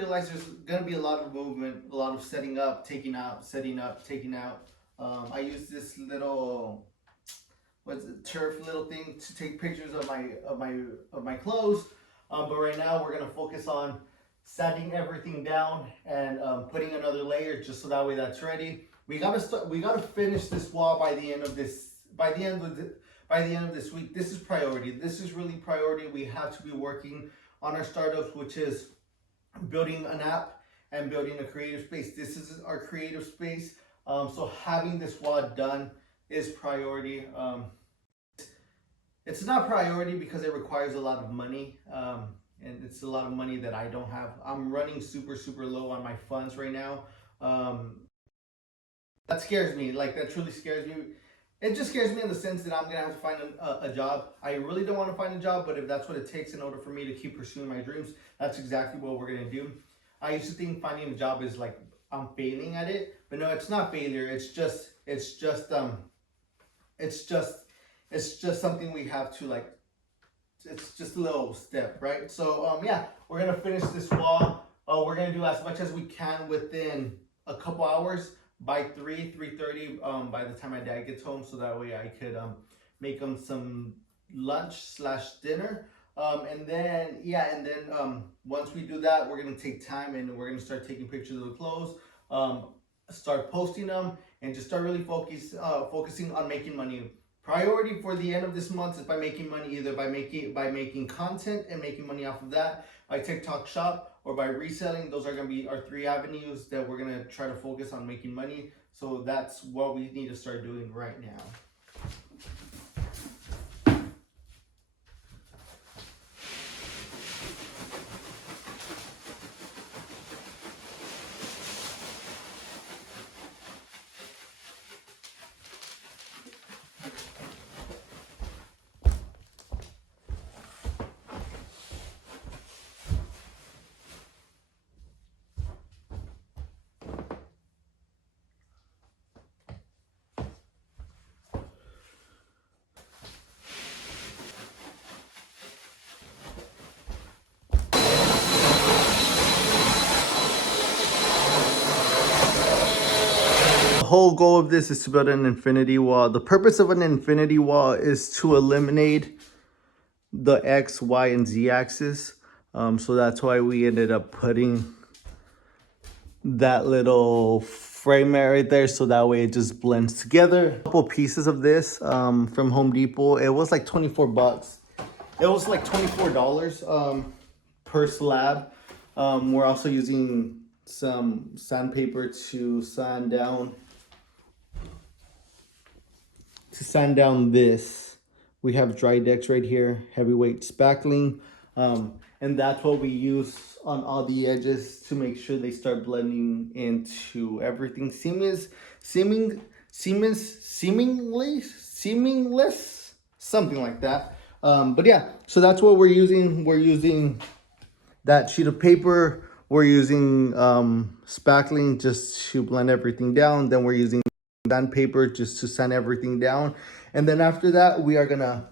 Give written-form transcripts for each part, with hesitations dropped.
realize there's gonna be a lot of movement, a lot of setting up, taking out, setting up, taking out. I use this little, what's it, turf little thing to take pictures of my clothes. But right now we're gonna focus on sanding everything down and putting another layer just so that way that's ready. We gotta finish this wall by the end of this week. This is priority. This is really priority. We have to be working on our startups, which is building an app and building a creative space. This is our creative space. So having this wall done is priority. It's not priority because it requires a lot of money. And it's a lot of money that I don't have. I'm running super low on my funds right now. That scares me. Like, that truly scares me. It just scares me in the sense that I'm gonna have to find a job. I really don't want to find a job, but if that's what it takes in order for me to keep pursuing my dreams, that's exactly what we're gonna do. I used to think finding a job is like I'm failing at it, but no, it's not failure. It's just something we have to, like, it's just a little step, right? So yeah, we're gonna finish this wall. We're gonna do as much as we can within a couple hours. By 3:30, by the time my dad gets home, so that way I could make him some lunch/dinner. And then once we do that, we're gonna take time and we're gonna start taking pictures of the clothes, start posting them, and just start really focusing on making money. Priority for the end of this month is by making money, either by making content and making money off of that, by TikTok Shop, or by reselling. Those are going to be our 3 avenues that we're going to try to focus on making money. So that's what we need to start doing right now. The whole goal of this is to build an infinity wall. The purpose of an infinity wall is to eliminate the X, Y, and Z axis. So that's why we ended up putting that little frame right there, so that way it just blends together. A couple pieces of this from Home Depot. It was like 24 bucks. It was like $24 per slab. We're also using some sandpaper to sand down this. We have dry decks right here, heavyweight spackling, and that's what we use on all the edges to make sure they start blending into everything seamless, something like that. But yeah, so that's what we're using. We're using that sheet of paper. We're using spackling just to blend everything down. Then we're using sandpaper just to sand everything down, and then after that we are gonna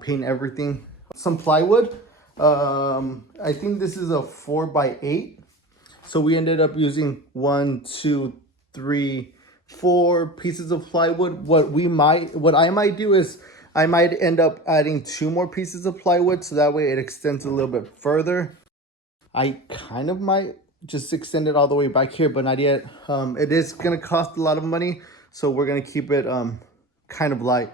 paint everything. Some plywood. I think this is a 4x8, so we ended up using 1, 2, 3, 4 pieces of plywood. What I might do is I might end up adding 2 more pieces of plywood, so that way it extends a little bit further. I kind of might just extend it all the way back here, but not yet. It is gonna cost a lot of money, so we're gonna keep it kind of light.